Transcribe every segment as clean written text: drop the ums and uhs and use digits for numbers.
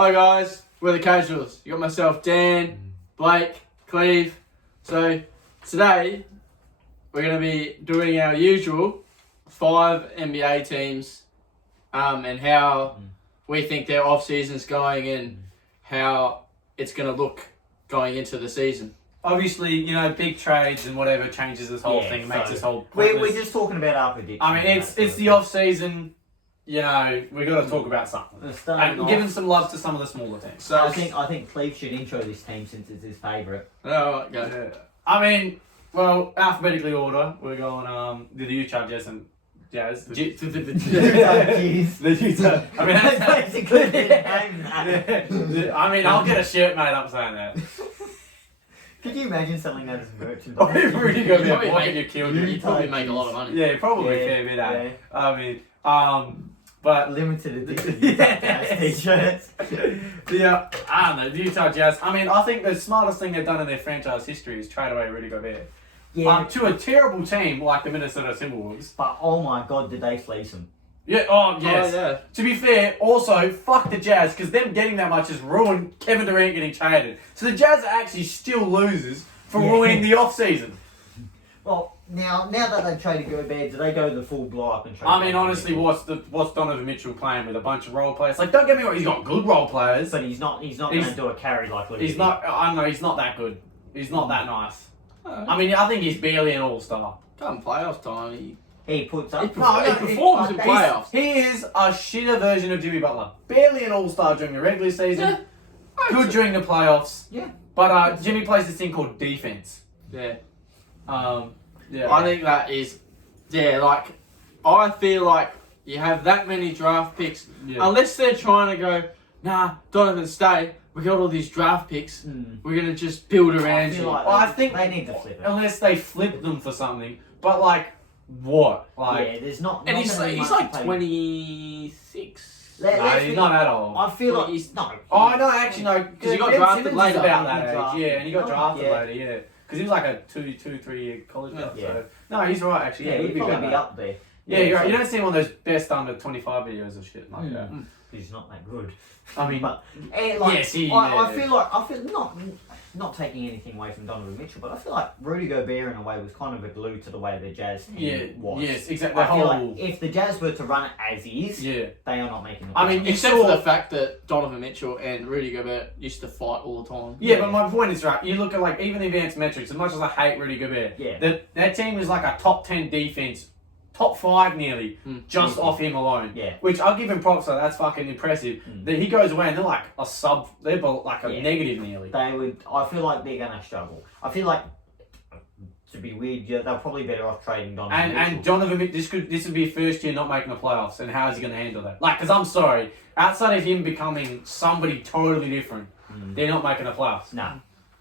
Hi guys, we're the Casuals. You got myself, Dan, Blake, Cleve. So today we're going to be doing our usual 5 NBA teams and how we think their off season's going and how it's going to look going into the season. Obviously, you know, big trades and whatever changes this whole thing, makes this whole We're just talking about our predictions. I mean, it's the off season. You know, we got to talk about something and giving some love to some of the smaller teams. So I think Cleve should intro this team since it's his favourite. Oh, go. Yeah. I mean, well, alphabetically order, we're going the Utah Jazz and Jazz. The Utah. I mean, That's basically the name. I mean, I'll get a shirt made up saying that. Could you imagine selling that as Oh, merchandise? you're really going to be Probably walking make- your children. You'd probably make a lot of money. Yeah, probably Yeah, fair bit out. yeah. I mean, but Limited edition Yes. t-shirts. I don't know, the Utah Jazz. I mean, I think the smartest thing they've done in their franchise history is trade away Rudy Gobert. Yeah, To a terrible team like the Minnesota Timberwolves. but oh my god, did they fleece him? Yeah, oh, yes. Oh, yeah. To be fair, also, fuck the Jazz, because them getting that much has ruined Kevin Durant getting traded. So the Jazz are actually still losers for Yeah. ruining the off-season. Well, now that they've traded Gobert, do they go the full blow up and trade? I mean, honestly, what's Donovan Mitchell playing with a bunch of role players? Like, don't get me wrong, he's got good role players. But he's not going to do a carry like Luka. He's not, I don't know, he's not that good. He's not that nice. Oh, I mean, I think he's barely an all-star. come playoff time. He puts up. He performs in playoffs. He is a shitter version of Jimmy Butler. Barely an all-star during the regular season. Good during the playoffs. Yeah. But Jimmy plays this thing called defense. Yeah. Yeah. I think that is, like, I feel like you have that many draft picks, Yeah. unless they're trying to go, nah, Donovan, stay. We got all these draft picks. We're going to just build around feel you. like Well, I think they need to flip it. unless they flip them for something. But like, what? Like, Yeah, there's not. And not he's gonna be like much to play. 26. no, he's not at all. I feel like He's- no. Oh no, actually no, because he got Ben drafted Simmons later. is about He that age. drafted. Yeah, and he got Oh, drafted yeah. later. Yeah, because he was like a 3 year college draft. Yeah. So no, he's right actually. Yeah, Yeah, he'd he'd be probably about be that. up there. Yeah, you're right. so You don't see one of those best under 25 videos of shit like that. He's not that good. I mean, But like, Yes, he- I yeah. feel not taking anything away from Donovan Mitchell, but I feel like Rudy Gobert in a way was kind of a glue to the way the Jazz team yeah, was. yes, exactly. The I feel whole, like if the Jazz were to run it as is, yeah. they are not making the I mean, playoffs. you Except saw- for the fact that Donovan Mitchell and Rudy Gobert used to fight all the time. Yeah, but my point is right. You look at like even advanced metrics. As much as I hate Rudy Gobert, Yeah. that team is like a top 10 defense, top 5 nearly, just Mhm. off him alone. Yeah. Which I'll give him props for. That's fucking impressive. That he goes away and they're like a sub. They're like a Yeah. negative nearly. They would. I feel like they're gonna struggle. I feel like, to be weird, yeah, they're probably better off trading Donovan And Mitchell. Donovan, this would be his first year not making the playoffs. And how is he going to handle that? Like, because I'm sorry, outside of him becoming somebody totally different, they're not making the playoffs. Nah.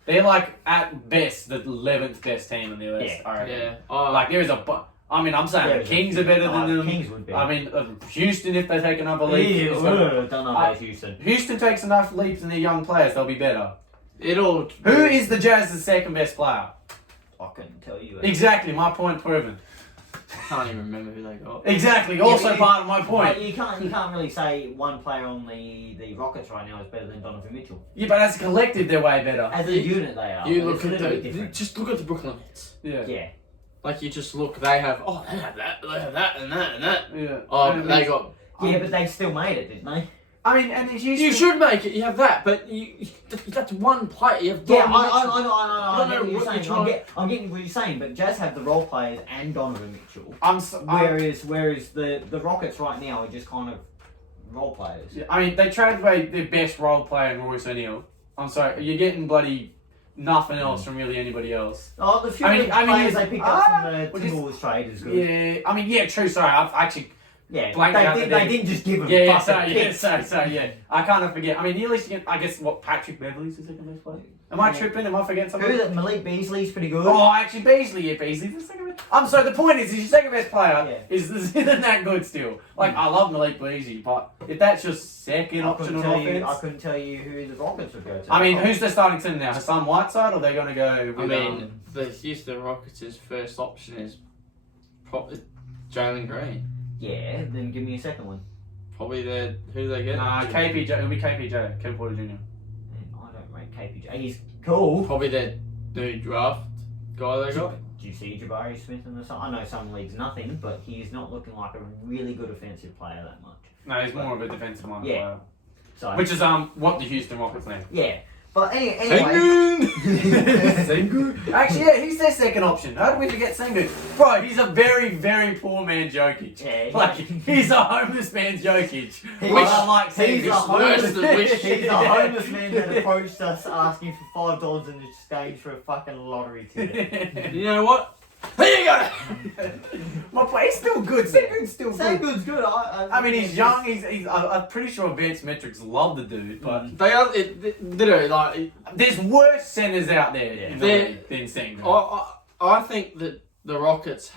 They're like at best the 11th best team in the US. Yeah. I reckon. Yeah. Oh, Like there is I mean, I'm saying Yeah, the Kings are better than them. Kings would be. I mean, Houston if they take another leap. Ew, it's gonna- don't know about Houston. Houston takes enough leaps in their young players, they'll be better. it'll. Who is the Jazz's second best player? I couldn't tell you. Exactly, my point proven. I can't even remember who they got. Exactly, also but part of my point. But you can't really say one player on the Rockets right now is better than Donovan Mitchell. Yeah, but as a collective, they're way better. As a unit, they are. You but look it's a at little bit the. different. Just look at the Brooklyn Nets. Yeah. Yeah. Like you just look, they have that, they have that, and that, and that. Yeah. Oh, And they got. Yeah, but they still made it, didn't they? I mean, and it's Houston. You should make it. You have that, but that's one player. You have Yeah, Donovan I Mitchell. know. I I don't get know what you're what saying. you're trying- I'm getting what you're saying, but Jazz have the role players and Donovan Mitchell. Whereas the Rockets right now are just kind of role players. Yeah, I mean, they traded away their best role player in Royce O'Neal. I'm sorry, you're getting bloody nothing else from really anybody else. Oh, the few I mean, players you- they picked up from the well, just- Timberwolves trade is good. Yeah, I mean, yeah, true. Sorry, I've actually. Yeah, Blanked out the they name. didn't just give him Yeah, fucking picks. sorry, yeah. I kind of forget. I mean, at least you get, I guess, what, Patrick Beverly's the second best player? Am I tripping? Am I forgetting something? Who that Malik Beasley's pretty good. Oh, actually, Beasley's the second best. I'm sorry, the point is your second best player isn't that good still. Like, I love Malik Beasley, but if that's your second I option couldn't, on tell you, offense. I couldn't tell you who the Rockets would go to. I mean, who's the starting team now? Hassan Whiteside, or they're going to go I with, mean, the Houston Rockets' first option is probably Jalen Green. Yeah, then give me a second one. Probably who do they get? KPJ. It'll be KPJ. Kevin Porter Jr. And I don't rate KPJ. He's cool. Probably their new draft guy they got. Do you see Jabari Smith in the side? I know some leagues nothing, but he's not looking like a really good offensive player that much. No, he's more of a defensive minded Yeah. player. So Which is what the Houston Rockets need. yeah, but anyway. Sengun. Actually, yeah, he's their second option. How did we forget Sengun? Bro, he's a very, very poor man Jokic. Yeah, Like, he's a homeless man's Jokic. He's Which I like He's a Sengun. homeless, Wish. he's a homeless man that approached us asking for $5 in exchange for a fucking lottery ticket. You know what? Here you go. My play's still good. Sengun's still good. Sengun's good. I mean, he's young. I'm pretty sure advanced metrics love the dude, but They are literally like. there's worse centers out there in the They're- league than Sengun. I think that the Rockets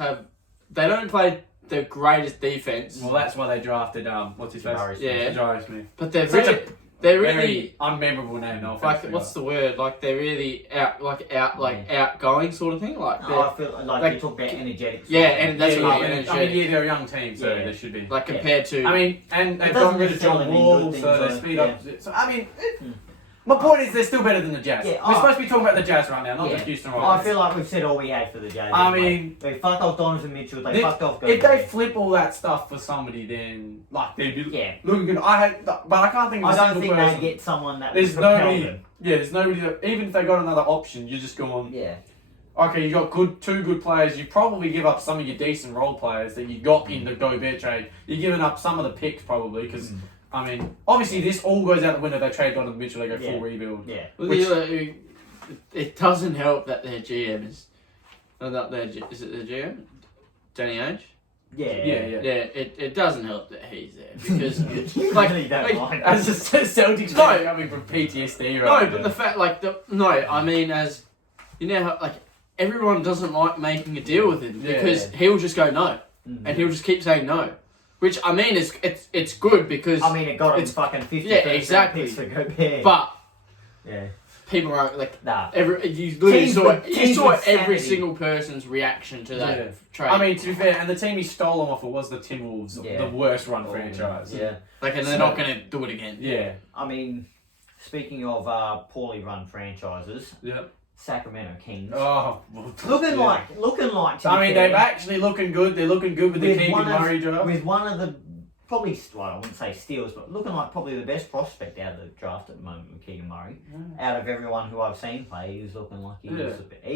they don't play the greatest defense, Well, that's why they drafted what's his face? Jabari Smith. Yeah. Jabari Smith. but they're Such very, they're really Very unmemorable name. No offense. like to what's the the word? Like they're really outgoing sort of thing. Like No, I feel like you talk about energetic. Yeah, and guy. that's Yeah, what I I mean, mean. they're a young team, so Yeah. they should be. like compared to. I mean, and they've doesn't got rid of necessarily John mean Wall, good so they things, speed yeah. up. So I mean, my point is they're still better than the Jazz. Yeah, We're supposed to be talking about the Jazz right now, not Yeah. the Houston I Rockets. feel like we've said all we had for the Jazz. I anyway. mean, they fucked off Donovan Mitchell. They If- fucked off. if they Gobert. flip all that stuff for somebody, then like they'd be Yeah. looking good. But I can't think of I a don't single think person. they get someone that There's would propel nobody. them. Yeah, there's nobody that even if they got another option, you're just going. Yeah. Okay, you got two good players. You probably give up some of your decent role players that you got in the Gobert trade. You're giving up some of the picks probably because I mean, obviously this all goes out the window. They trade Donovan Mitchell, they go full rebuild. Yeah. Well, which- it doesn't help that their GM is. Not their, is it their GM? Danny Ainge? Yeah. Yeah, it doesn't help that he's there because You like really don't like, mind. As a Celtics No. fan coming from PTSD, no, right? but the fact I mean as you know how like everyone doesn't like making a deal with him Yeah. because he'll just go no and he'll just keep saying no, which I mean is it's good because I mean, it got him It's- fucking 50 yeah, first round exactly. picks for Gobert. but yeah. people aren't like. Nah. You literally Teams saw with- you teams saw with every sanity. single person's reaction to that Yeah. trade. I mean, to be fair, and the team he stole him off of was the Timberwolves, Yeah. the worst run franchise. Yeah. like, and they're So- not going to do it again. Yeah. I mean, speaking of poorly run franchises, Yeah. Sacramento Kings. Oh. Looking yeah. like. To I be mean, fair, they've actually looking good. They're looking good with the With Keegan one of- Murray draft. with one of the probably, well, I wouldn't say steals, but looking like probably the best prospect out of the draft at the moment with Keegan Murray. Out of everyone who I've seen play, he was looking like he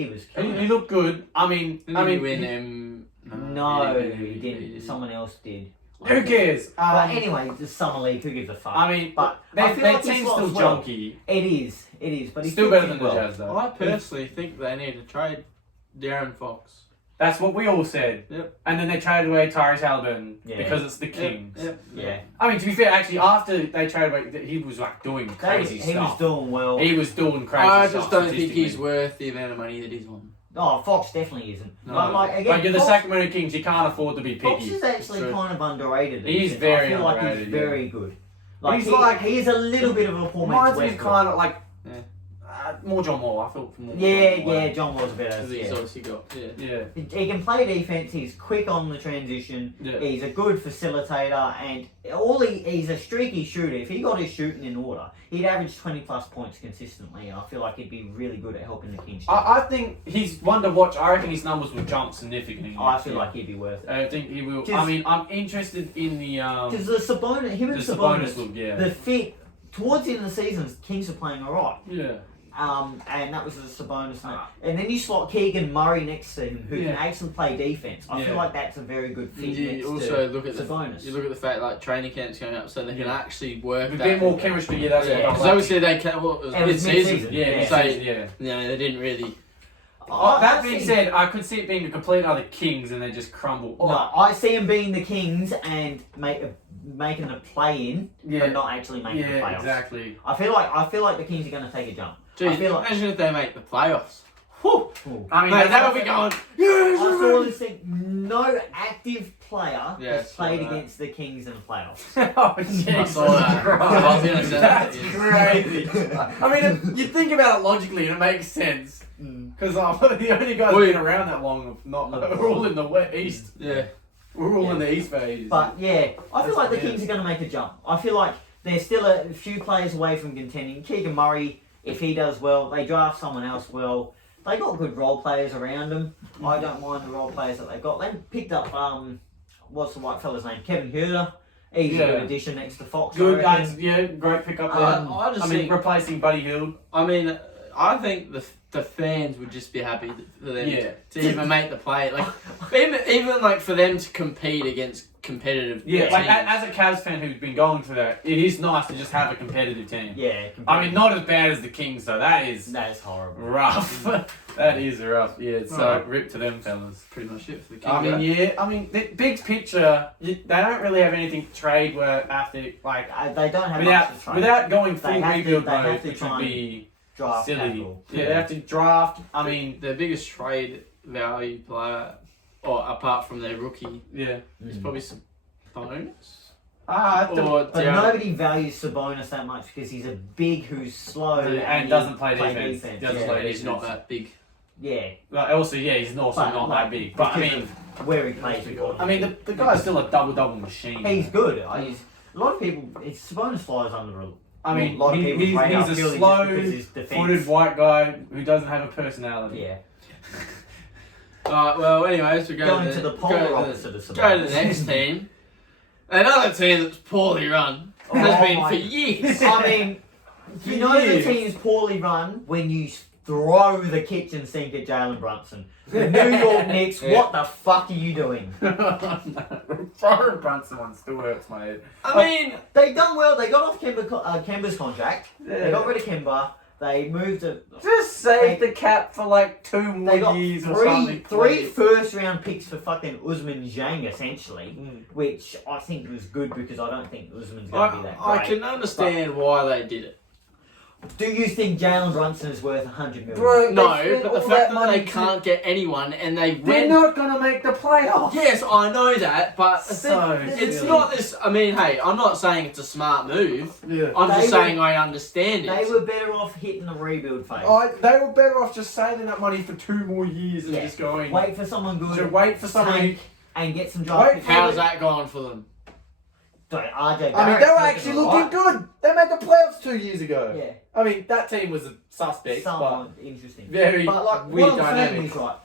was killing He it. looked good. I mean, Didn't he win him? No, he didn't. Someone else did. who cares? But anyway, the summer league, who gives a fuck? I mean, but their, I feel their like he team's slots still well. junky. It is, but he's Still better than the Jazz, though. I personally think they need to trade De'Aaron Fox. That's what we all said. Yep. And then they traded away Tyrese Halliburton Yeah. because it's the Kings. Yep. Yeah, I mean, to be fair, actually, after they traded away, he was like doing crazy he stuff. was doing well. He was doing crazy I stuff. just don't think he's statistically. worth the amount of money that he's on. Oh, Fox definitely isn't. No. But like again, Like, you're the Fox, Sacramento Kings, you can't afford to be Fox picky. is actually True. kind of underrated. He is I very feel like underrated, he's very good. He's He's a little bit of a poor man's Reminds me of Westbrook. kind of like Yeah. more John Wall. I felt more. Yeah, John Wall. yeah, John was better. Because he's Yeah. obviously got. Yeah. Yeah. He can play defense. He's quick on the transition. Yeah. He's a good facilitator, and he's a streaky shooter. If he got his shooting in order, he'd average 20+ points consistently, and I feel like he'd be really good at helping the Kings. I think he's one to watch. I reckon his numbers will jump significantly. I feel like he'd be worth it. I think he will. I Just- mean, I'm interested in the Because the Sabonis, him and the Sabonis Sabonis, look. Yeah. the fit towards the end of the season, Kings are playing alright. Yeah. And that was the Sabonis night. And then you slot Keegan Murray next to him, who Yeah. can actually play defense. I Yeah. feel like that's a very good fit You next also to look at Sabonis. you look at the fact like training camps coming up, so they can actually work A that. bit more chemistry. Yeah, that's Yeah. what Because I like. obviously they can. Well, it was It was mid-season. mid-season. Yeah, Yeah. So yeah. they didn't really. That being said, I could see it being a complete other Kings and they just crumble. Oh, No, I see him being the Kings and making the play in, Yeah. but not actually making the yeah, playoffs. exactly. I feel like the Kings are going to take a jump. Geez, I feel like imagine if they make the playoffs. Whew. I mean, Mate, that's they'll what be I going. I Yes, saw this thing. No active player Yeah, has played saw that. against the Kings in the playoffs. Oh, I Jesus saw that. Christ. I was gonna say that. That's crazy. I mean, you think about it logically and it makes sense. Because the only guys Well, been around that long, not, are all in the East. Yeah. We're all in the East for ages. But yeah, I feel That's like the weird. Kings are going to make a jump. I feel like they're still a few players away from contending. Keegan Murray, if he does well, they draft someone else well. They got good role players around them. I don't mind the role players that they got. They picked up what's the white fella's name? Kevin Huerter. He's a good addition next to Fox. Good, I reckon. great pickup there. I just think, replacing Buddy Hield. I mean, I think the fans would just be happy for them to even make the play. Like even like for them to compete against competitive teams. Like as a Cavs fan who's been going through that, it is nice to just have a competitive team. Yeah. I mean, not as bad as the Kings though. That is horrible. rough. That is rough. Yeah, so Right. rip to them fellas. Pretty much it for the Kings. The big picture, they don't really have anything to trade where after like They don't have much to trade. without going full They have to- rebuild they have mode, to which try would and be draft silly. capital. Yeah, they have to draft. I mean, their biggest trade value player, or apart from their rookie, yeah. is probably Sabonis. Or But nobody values Sabonis that much because he's a big who's slow and doesn't play defense. Doesn't yeah. play He's not that big. Yeah, Like, also, he's also But, not like, that big. But I because mean, of where he plays. the guy's still a double machine. He's good. A lot of people. Sabonis flies under a. I mean, a lot of people's radar he's a purely just slow because his defense. footed white guy who doesn't have a personality. Yeah. Alright, well, anyways, we're Going to the polar opposite of Sabonis. Go to the next team. Another team that's poorly run. Oh Has been my- for years. I mean, you know the team's poorly run when you throw the kitchen sink at Jalen Brunson. The New York Knicks, what the fuck are you doing? Brian Brunson one still hurts my head. I mean, They done well. They got off Kemba's contract. They got rid of Kemba. They moved to. Just save the cap for like 2 more They got years or three something. please. first round picks for fucking Usman Zhang essentially, Mm. which I think was good because I don't think Usman's going to be that great. I can understand why they did it. Do you think Jalen Brunson is worth $100 million? Bro, No, they spent but the all fact that money they can't get anyone and they They're went. not gonna make the playoffs. Yes, I know that, but So it's silly. not this. I mean, hey, I'm not saying it's a smart move. Yeah. I'm just They were- saying I understand They it. were better off hitting the rebuild phase. They were better off just saving that money for 2 more years and Yeah. just going. Wait for someone good. To wait for someone who. tank, and get some draft Wait picks. How's that gone for them? RJ I mean, Barrett's they were actually looking alright. good. They made the playoffs 2 years ago. Yeah, I mean, that team was a suspect, somewhat interesting. but very But like, weird what I'm saying dynamic. is right.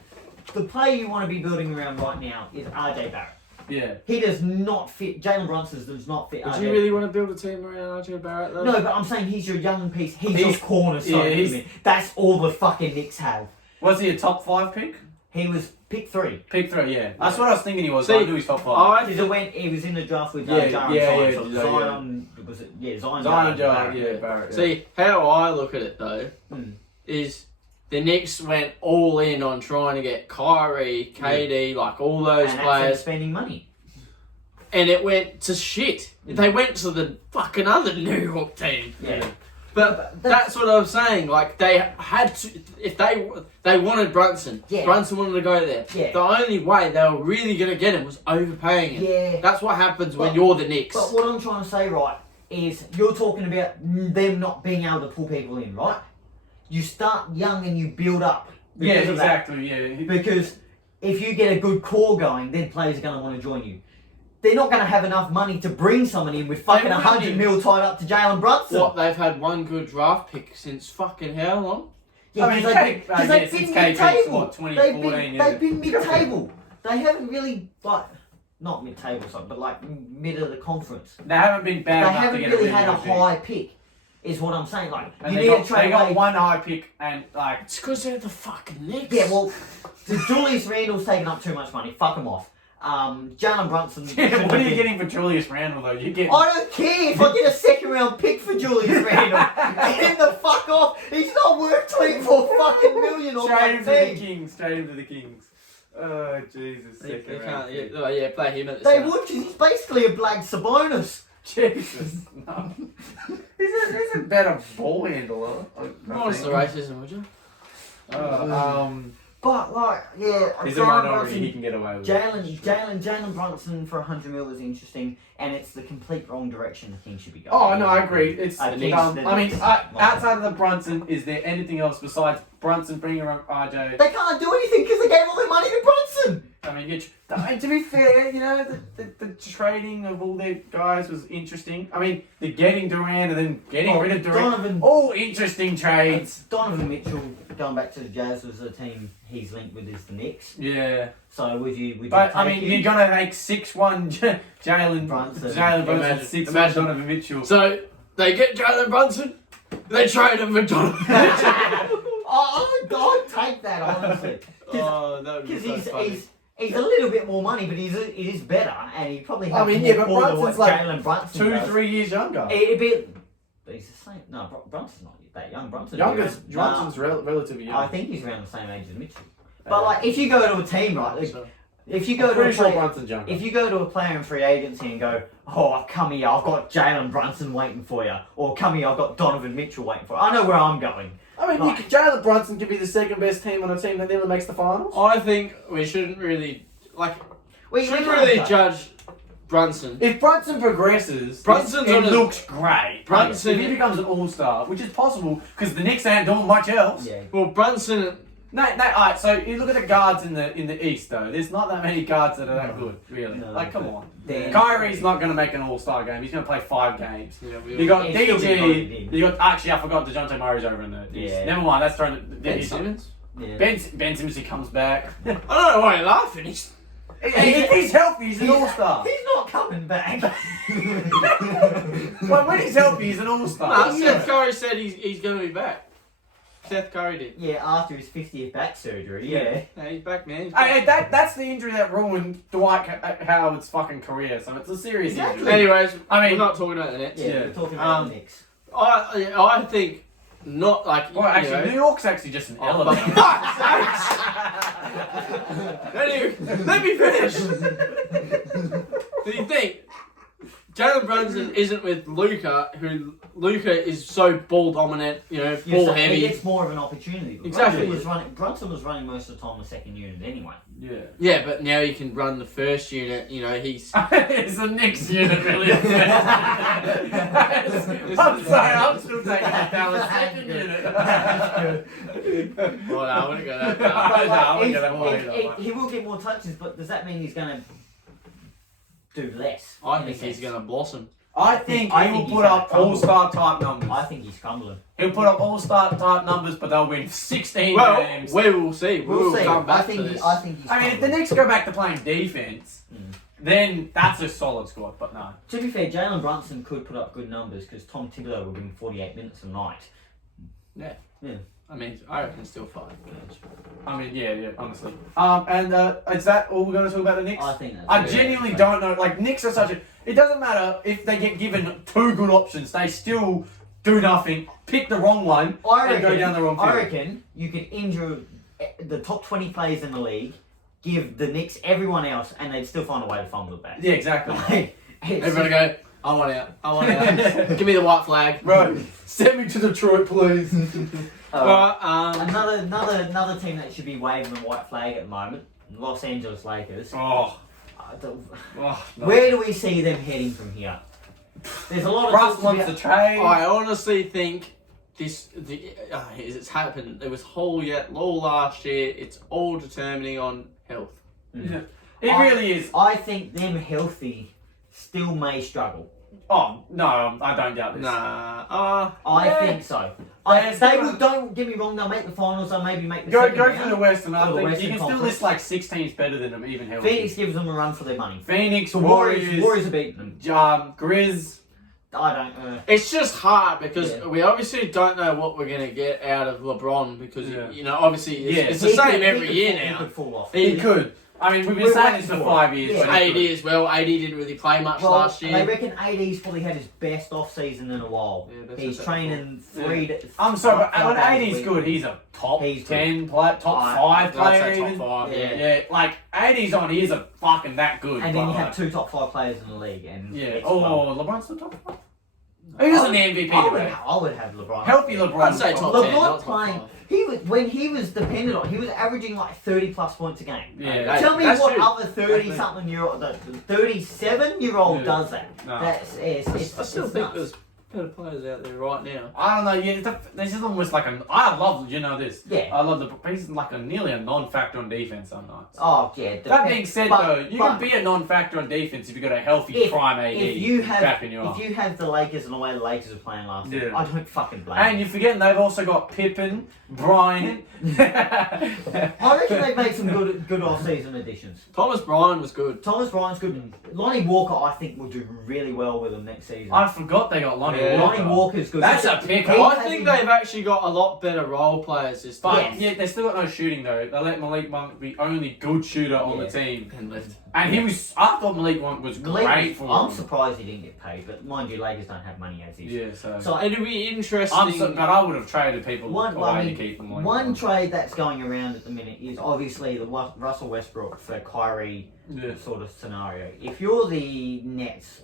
The player you want to be building around right now is RJ Barrett. Yeah. He does not fit. Jalen Brunson does not fit. Would RJ. you really want to build a team around RJ Barrett though? No, but I'm saying he's your young piece. He's He's- your cornerstone. yeah, he's- isn't he? That's all the fucking Knicks have. Was he a top 5 pick? He was pick 3. Pick 3, yeah. That's what I was thinking he was. See, I knew he's top 5. He was in the draft with Yeah, Jaron yeah, Zion. yeah, So yeah, Zion was it? Yeah, Zion. Zion Barrett. yeah, Barrett. Yeah. See, how I look at it though, is the Knicks went all in on trying to get Kyrie, KD, like all those And that's players, spending money. and it went to shit. They went to the fucking other New York team. Yeah. But that's what I'm saying. Like they had to, if they wanted Brunson. Yeah. Brunson wanted to go there. Yeah. The only way they were really gonna get him was overpaying him. Yeah. That's what happens when But- you're the Knicks. But what I'm trying to say, right, is you're talking about them not being able to pull people in, right? You start young and you build up. Yeah, because of that. exactly. Yeah. Because if you get a good core going, then players are going to want to join you. They're not going to have enough money to bring someone in with fucking wouldn't 100 even- mil tied up to Jalen Brunson. What, they've had one good draft pick since fucking how long? Yeah, I mean, because Kate- they've yeah, been since mid-table. KP's what, 2014, They've been yeah. mid-table. They haven't really, like, not mid-table, sorry, but like mid of the conference. They haven't been bad They enough to haven't get really a had a really good pick. high pick, is what I'm saying. Like, And you they need got, to trade they got away. one high pick and like It's because they're the fucking Knicks. Yeah, well, Julius Randle's taking up too much money. Fuck him off. Jalen Brunson. what are you getting for Julius Randle though? You get I don't care if I get a second round pick for Julius Randle. Get him the fuck off. He's not worth 24 fucking million on straight into that the team. Kings. Straight into the Kings. Oh Jesus! They Second can't. round pick. Yeah, play him at the They center. would, because he's basically a black Sabonis. Jesus, no. he's a better ball handler. What's the racism, would you? But, like, yeah. He's a Jalen minority. Brunson- He can get away with it. Jalen Brunson for 100 mil is interesting, and it's the complete wrong direction the Kings should be going. Oh no, I agree. It's I think dumb. that I mean, it's- outside of the Brunson, is there anything else besides Brunson bringing around RJ? They can't do anything because they gave all their money to Brunson. I mean, to be fair, the trading of all their guys was interesting. I mean, the getting Durant and then getting rid of Durant, all interesting trades. Donovan Mitchell, going back to the Jazz, was the team he's linked with is the Knicks. Yeah. So would you But I take mean, him? you're gonna make 6'1" Jalen Brunson. Brunson, 6'1" Donovan Mitchell. So they get Jalen Brunson, they trade him for Donovan Mitchell. I'd take that honestly. Oh, that would be Because so funny. he's a little bit more money, but he is better, and he probably has I mean, more yeah, but ball than Brunson's what like Jalen Brunson does. 2-3 years younger. It'd be, but he's the same. No, Brunson's not that young. Brunson's relatively young. I think he's around the same age as Mitchell. But like, if you go to a team, right? Like, So- if you go I'm to a pretty sure player, Brunson's younger. if you go to a player in free agency and go, oh, come here, I've got Jalen Brunson waiting for you, or come here, I've got Donovan Mitchell waiting for you. I know where I'm going. I mean, Like- Jalen Brunson could be the second best team on a team that never makes the finals. I think we shouldn't really We shouldn't can't really judge. judge Brunson. If Brunson progresses, Brunson's it on a- looks great. Brunson- if he becomes an all-star, which is possible because the Knicks ain't doing much else. Yeah. Well, Brunson. No, alright, so you look at the guards in the East though. There's not that many guards that are that good, really. No, like, come but on. then- Kyrie's not going to make an all-star game. He's going to play 5 games. Yeah, You got He's still been voted DG. in. You got actually, I forgot DeJounte Murray's over in the East. Yeah. Never mind, that's thrown. Ben Simmons. Yeah. Ben Simmons, he comes back. I don't know why you're laughing. If he's healthy, he's an all-star. He's not coming back. Well, when he's healthy, he's an all-star. Nah, Seth Curry said he's going to be back. Seth Curry did. Yeah, after his 50th back surgery. Yeah. Yeah, he's back, man. He's Hey, back. that's the injury that ruined Dwight Howard's fucking career. So it's a serious Exactly. injury. Anyways, I mean- we're not talking about the Nets. Yeah, Yeah. we're talking about the Knicks. I think not like. Well, actually, New York's actually just an Oh, elevator. for fuck's sakes! Let me finish. Do you think Jalen Brunson isn't with Luca, who Luca is so ball dominant, Yeah, ball so He heavy? gets more of an opportunity. But Exactly. Brunson was running most of the time the second unit anyway. Yeah. Yeah, but now he can run the first unit. He's. It's the Knicks unit, really. I'm sorry, I'm still taking the Dallas second unit. Well, no, I wouldn't go that No, far. I wouldn't go that far either. He will get more touches, but does that mean he's going to do less? I in a think he's sense? going to blossom. I think I he will think he's put gonna up crumble. all-star type numbers. I think he's crumbling. He'll put up all-star type numbers, but they'll win 16 Well, games. we will see. We'll see. Come back I think to this. I think he's I mean, if the crumbling. Knicks go back to playing defense, Mm. then that's a solid squad. But no, To be fair, Jalen Brunson could put up good numbers because Tom Thibodeau will give him 48 minutes a night. I mean, I reckon still 5 games. I mean, yeah, honestly. And is that all we're going to talk about the Knicks? I think that's I fair. genuinely don't know. Like, Knicks are such a. It doesn't matter if they get given 2 good options, they still do nothing, pick the wrong one, and go down the wrong field. I reckon you could injure the top 20 players in the league, give the Knicks everyone else, and they'd still find a way to fumble it back. Yeah, exactly. Like, it's Everybody go, I want out. I want out. Give me the white flag. Bro, send me to Detroit, please. Alright. But, Another team that should be waving the white flag at the moment, Los Angeles Lakers. Oh, No. no. Where do we see them heading from here? There's a lot of Russ talk wants about- to trade. I honestly think it's happened. There was whole all last year. It's all determining on health. Yeah. It really is. I think them healthy still may struggle. Oh, no, I don't doubt this. Nah. I Yeah. think so. Yeah, They will. Don't get me wrong. They'll make the finals. They'll maybe make the Go second through round. the West, and I Or the think Western you can still Conference. list like 6 teams better than them, even healthy. Phoenix gives them a run for their money. Phoenix, The Warriors, Warriors are beating them. Grizz. I don't. It's just hard because Yeah. we obviously don't know what we're gonna get out of LeBron because Yeah. obviously Yeah. it's the same every year He now. could fall off. He could. I mean, we've been We're saying waiting this for for 5 it. years. Yeah. but he AD could. as well. AD didn't really play much Well, last they year. reckon AD's probably had his best off season in a while. Yeah, that's He's what training Yeah. 3 to. I'm sorry, but when 5 days a AD's week. good, he's a top He's 10 player, top I- 5 I'd player. say top even. 5. Yeah. Yeah. Yeah, like AD's on, he isn't fucking that good. And then but you have like- 2 top 5 players in the league, and Yeah. it's Oh, well, LeBron's the top 5. He was an MVP. I would, Right? I would have LeBron. Healthy LeBron. I'd say top 10, LeBron not top playing. 5. When he was dependent on, he was averaging like 30+ points a game. Yeah. Tell me that's what true. other 30-something year old, 37-year-old Yeah. does that. No. That's I still think there's better players out there right now. I don't know. Yeah, this is almost like I love this. Yeah. I love he's like nearly a non-factor on defense some nights. Oh yeah. That being said, though, you can be a non-factor on defense if you've got a healthy prime AD If you have, backing you up. if you have the Lakers and the way the Lakers are playing last year, Yeah. I don't fucking blame. And you're forgetting they've also got Pippen, Bryant. I reckon they've made some good off-season additions. Thomas Bryan was good. Thomas Bryant's good. Lonnie Walker, I think, will do really well with them next season. I forgot they got Lonnie Yeah. Walker. Lonnie Walker's good. That's a pick. He I has think been- they've actually got a lot better role players this But time. yeah, they still got no shooting though. They let Malik Monk be the only good shooter on the team, And left. and he was. I thought Malik Monk was great for I'm them. surprised he didn't get paid, but mind you, Lakers don't have money as is. Yeah, so. So It'll be interesting. But I would have traded people One- away I mean, to keep them. Like one trade that's going around at the minute is obviously the Russell Westbrook for Kyrie Yeah. sort of scenario. If you're the Nets,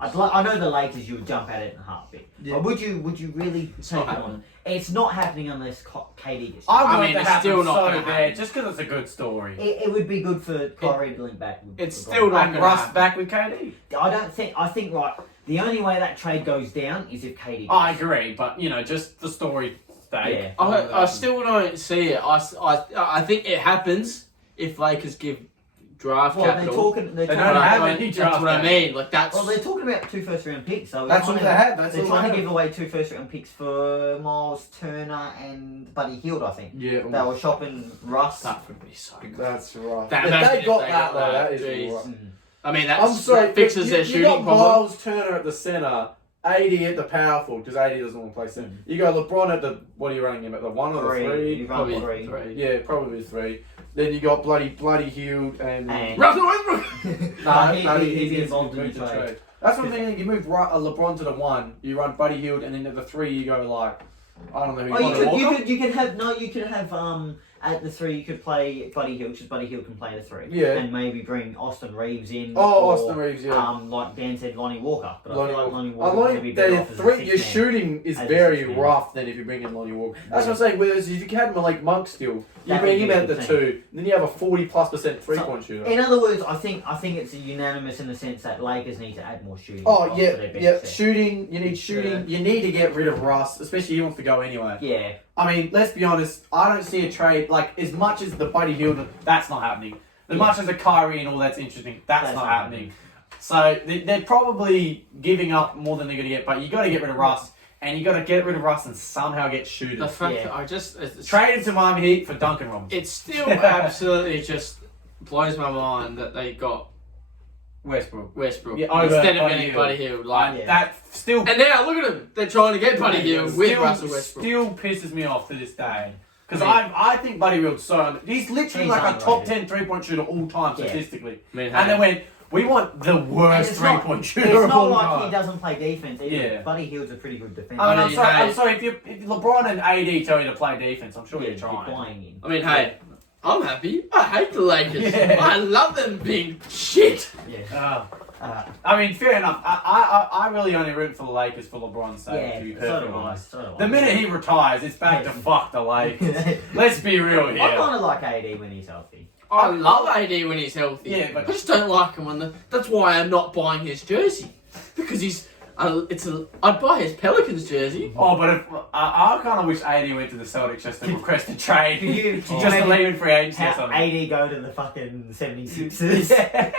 I know the Lakers, you would jump at it in a heartbeat. Yeah. But would you really It's take not it on? happening. It's not happening unless KD gets. I I want mean, it to it's happen still not so gonna bad, happen. just because it's a good story. It would be good for Kyrie to link back. With It's LeBron. still not And gonna Russ happen. back with KD. I think right. The only way that trade goes down is if KD. I goes. agree, but just the story sake. Yeah. I still don't see it. I think it happens if Lakers give draft Well, capital. they're talking. They're They talking don't But I have don't- any That's draft what I capital. mean. Like that's. Well, they're talking about 2 first-round picks, so That's what they had. That's they're what trying they to had. give away 2 first-round picks for Miles Turner and Buddy Hield, I think. Yeah. They were shopping Russ. that would be so good. That's right. That- If imagine they if got they that got though, that, that is jeez. all right. Mm. I mean, I'm sorry, that fixes you, their you shooting got problem. Miles Turner at the centre, AD at the power forward because AD doesn't want to play centre. You go LeBron at the what are you running him at the 1 or the 3? You run Probably three. three. Yeah, probably 3. Then you got bloody Hield and Russell Westbrook. Nah, no, he's he's involved in moved the to trade. That's what I'm thinking. You move LeBron to the 1, you run Buddy Hield, and then at the 3 you go like I don't know who Oh, you want. you could have at the 3 you could play Buddy Hield because Buddy Hield can play the 3. Yeah. And maybe bring Austin Reeves in. Oh, or, Austin Reeves, yeah. Like Dan said, Lonnie Walker. But Lonnie I feel like Walker. Lonnie I Walker would like be better that off as a 3. Your six-man. shooting is As a very six-man. rough than if you bring in Lonnie Walker. That's Yeah. what I'm saying. Whereas if you had Malik Monk still, you That bring would him be a at the good 2, then you have a 40+% 3-point shooter. In other words, I think it's unanimous in the sense that Lakers need to add more shooting. Oh for yeah, their bench yeah. set. Shooting. You need shooting. Yeah. You need to get rid of Russ, especially he wants to go anyway. Yeah. I mean, let's be honest. I don't see a trade like as much as the Buddy Hield. That's not happening. As Yeah. much as the Kyrie and all that's interesting, that's That's not not happening. So they're probably giving up more than they're going to get, but you got to get rid of Russ, and you got to get rid of Russ and somehow get The shooters. fact Yeah. that I just Trade him to Miami Heat for Duncan Robinson. it still absolutely just blows my mind that they got Westbrook. Westbrook Yeah, over instead of Buddy getting Hield. Buddy Hield. Like, Yeah. That still and now look at them. They're trying to get Buddy Hield with still, Russell Westbrook. still pisses me off to this day. Because I mean- I think Buddy Hield's he's literally He's like a top underrated. 10 3-point shooter all time Yeah. statistically. I mean, And they hey, went, we want the And worst it's not- 3-point shooter It's of not all like time. he doesn't play defense either. Yeah. Buddy Hield's a pretty good defender. I mean, I mean, hey. I'm sorry. If LeBron and AD tell you to play defense, I'm sure Yeah, you're trying. flying in. I mean, hey, I'm happy. I hate the Lakers. Yeah. I love them being shit. Yeah. I mean, fair enough. I really only root for the Lakers for LeBron's sake. to be Yeah, so perfectly do I. honest. So do I. The minute he retires, it's back to fuck the Lakers. I Let's be real here. kind of like AD when he's healthy. I love AD when he's healthy. Yeah, but- I just don't like him when that's why I'm not buying his jersey because he's. I'd buy his Pelicans jersey. Oh, but if I kind of wish AD went to the Celtics just to request a trade, Could you just to leave in free agency or have something. AD go to the fucking 76ers?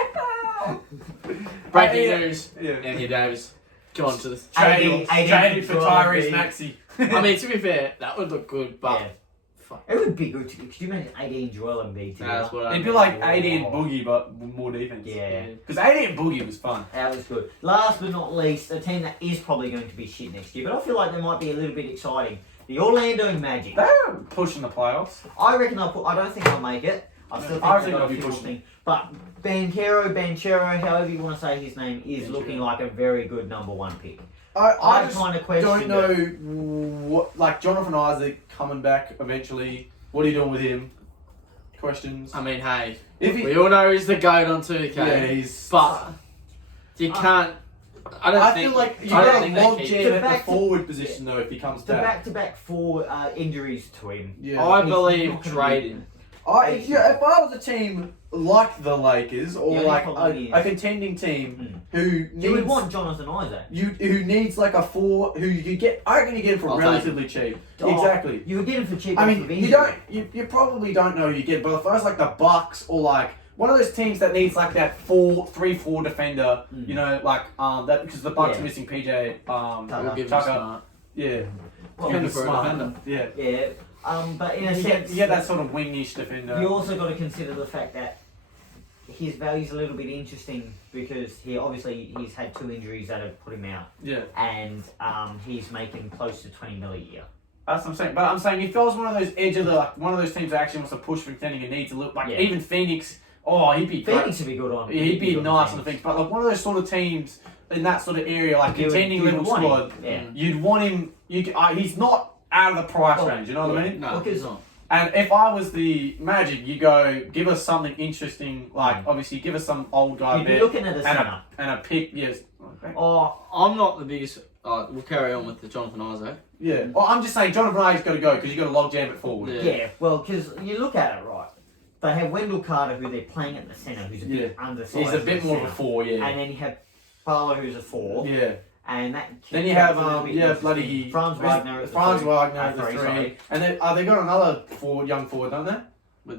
Breaking Yeah. news. Yeah. Anthony Davis. Come on to the. Traded AD for could Tyrese be- Maxey. I mean, to be fair, that would look good, but Yeah. fuck. It would be good. Could you imagine AD and Joel Embiid together? That's what I It'd be mean. like AD and Boogie, but with more defense. Yeah. Because AD and Boogie was fun. That was good. Last but not least, a team that is probably going to be shit next year, but I feel like they might be a little bit exciting. The Orlando Magic. They're pushing the playoffs. I reckon I don't think I'll make it. I still think I they've think got they'll a be few more pushing. things. But Banchero, however you want to say his name, is looking like a very good number 1 pick. I I just kind of question. don't know what like Jonathan Isaac coming back eventually. What are you doing with him? Questions. I mean, hey, If he, we all know he's the goat on 2K, yeah, he's. but you can't. I don't I think. feel like you I don't got think a they log keep- jam To at back the to- forward position though if he comes the back. back-to-back 4 injuries to him. Yeah. I He's believe not gonna trade be- him. If I was a team like the Lakers or Yeah, like probably a is. contending team who You would needs want Jonathan Isaac. who needs like a 4 who you get, I reckon you get him for I'll take relatively cheap. Oh, Exactly. You would get him for cheap. I off of mean, injury. you probably don't know who you get, but if I was like the Bucks or like one of those teams that needs like that 3-4 defender, you know, like that because the Bucks Yeah. are missing PJ We'll give him Tucker. Smart. Yeah. Well, Defender Defender's for a smart. defender. Yeah. Yeah. But in a You sense, get that sort of wingish defender. you also got to consider the fact that his value's a little bit interesting because he's had 2 injuries that have put him out, Yeah. and he's making close to 20 mil a year. That's what I'm saying. But I'm saying if I was one of those edge of the like one of those teams that actually wants to push for contending and needs to look like Yeah. even Phoenix, oh he'd be great. Phoenix would be good on. He'd be good nice on Phoenix. the things, but like one of those sort of teams in that sort of area, like You would- contending you would level want squad, him, yeah. you'd want him. He's not out of the price Well, range. You know what I yeah. mean? No, Because- he's not. And if I was the Magic, you go give us something interesting. Like obviously, give us some old guy You'd be bet looking at a and center. a pick. Yes. Okay. Oh, I'm not the biggest. We'll carry on with the Jonathan Isaac. Yeah. Well, I'm just saying, Jonathan Isaac's got to go because you got to log jam it forward. Yeah. yeah. Well, because you look at it right. They have Wendell Carter, who they're playing at the center, who's a bit undersized. He's a bit at more the of a centre. 4. Yeah. And then you have Fowler, who's a 4. Yeah. And that. Then you have that's a little bit bloody interesting. Franz Wagner. at the Franz 2. Wagner at the 3, 3, sorry. and then they got another young forward, don't they?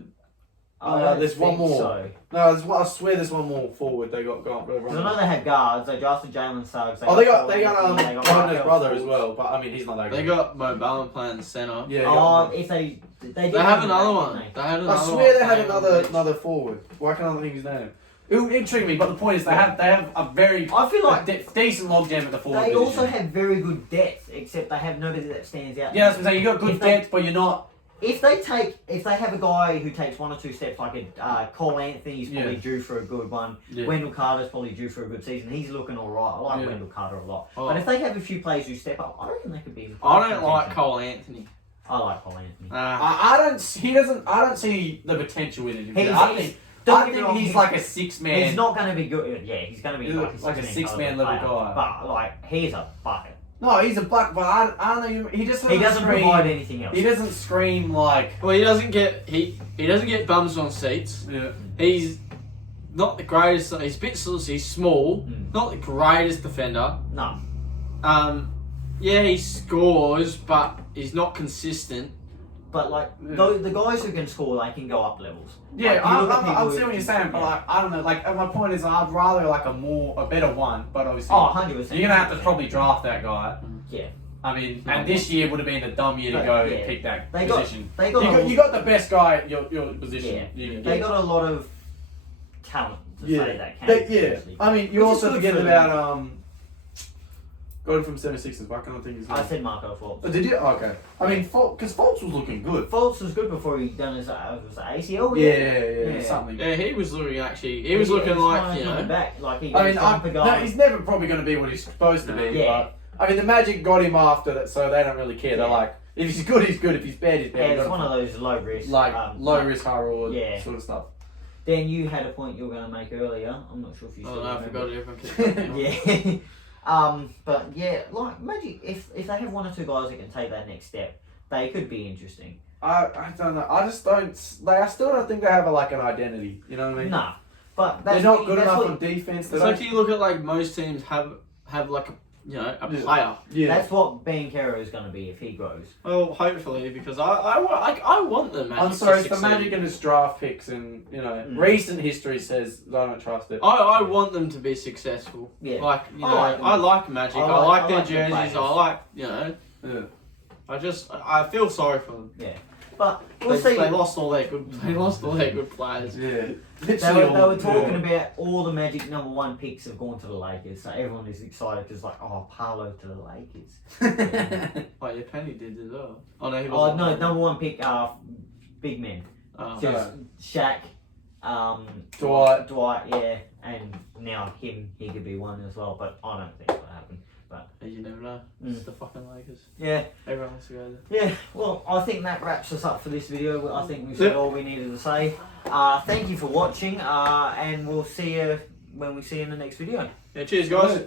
I don't there's one think more. So. No, I swear there's one more forward they got. Because I know they had guards. They drafted Jalen Suggs. They got Wagner's Wagner's brother as well, but I mean he's not that They good. got Mo Ballon playing centre. Yeah. Oh, if they did They have another that, one. didn't They had I another swear they one had playing another forward. Why can't I think his name? It intrigued me, but the point is they have a very I feel like decent logjam at the forward they position. also have very good depth, except they have nobody that stands out. Yeah, that's what I'm saying. You got good If they- depth, but you're not. If they have a guy who takes 1 or 2 steps, like Cole Anthony's probably Yeah. due for a good one. Yeah. Wendell Carter's probably due for a good season. He's looking all right. I like Yeah. Wendell Carter a lot. Oh. But if they have a few players who step up, I reckon they could be. I don't like Cole Anthony. I like Cole Anthony. I don't. He doesn't. I don't see the potential in him. He's- I he's- think. don't I get me think wrong, he's like a 6-man. He's not going to be good. Yeah, he's going to be He's like a 16 six-man caliber level player. guy. But like, he's a bucket. No, he's a buck, but I don't know. He just He doesn't scream, provide anything else. He doesn't scream like. Well, he doesn't get bums on seats. Yeah. He's not the greatest. He's a bit he's small. Mm. Not the greatest defender. No. Yeah, he scores, but he's not consistent. But like, Yeah. the guys who can score, they can go up levels. Yeah, Like, you look at I people see who what you're can- saying, but yeah. like I don't know. Like my point is, I'd rather like a better one, but obviously Oh, 100%. you're gonna have to probably draft that guy. Yeah. I mean, and this year would have been a dumb year to But, go yeah. pick that They got- position. They got, You got the best guy at your position. Yeah. You can they get. got a lot of talent to Yeah. say that can. Yeah, potentially. I mean, you Which is also good forget for about going from 76ers. Why can't I think his name? I said Marco Fultz. Oh, did you? Oh, okay. I mean, because Fultz was looking good. Fultz was good before he done his was it ACL. Yeah, something. Yeah, he was looking actually. He was looking like back, like he I was mean, going for no, goals. he's never probably going to be what he's supposed to be. Yeah. But I mean, the Magic got him after that, so they don't really care. They're Yeah. like, if he's good, he's good. If he's bad, he's bad. Yeah, You it's gotta- one of those low risk. like low risk, high reward Yeah. sort of stuff. Then you had a point you were going to make earlier. I'm not sure if you Oh still no, I remember. forgot everyone. Yeah. But yeah, like Magic, if they have 1 or 2 guys that can take that next step, they could be interesting. I don't know. I just don't. I still don't think they have like an identity. You know what I mean? Nah, but They're that's not what- good that's enough what- on defense. They It's don't. like you look at like most teams have like a Yeah. player. Yeah. That's what Ben Kero is going to be if he grows. Well, hopefully, because I want the Magic I'm sorry, to it's the succeed. Magic and its draft picks, and recent history says I don't trust it. I want them to be successful. Yeah. Like I like them. I like Magic. I I like- like I their like their jerseys. players. I like Yeah. I feel sorry for them. But we'll They see. lost all their good. They lost all their good players. Yeah. They were talking about all the Magic #1 picks have gone to the Lakers, so everyone is excited because like, oh, Paolo to the Lakers. Like your Penny did as well. Oh no, he Oh was. no, #1 pick, big men. Just Shaq, Dwight. yeah, and now him, he could be one as well, but I don't think that'll happen. You never know. It's the fucking Lakers. Yeah, Everyone wants to go there. yeah. Well, I think that wraps us up for this video. I think we've said all we needed to say. Thank you for watching, and we'll see you when we see you in the next video. Yeah, cheers guys.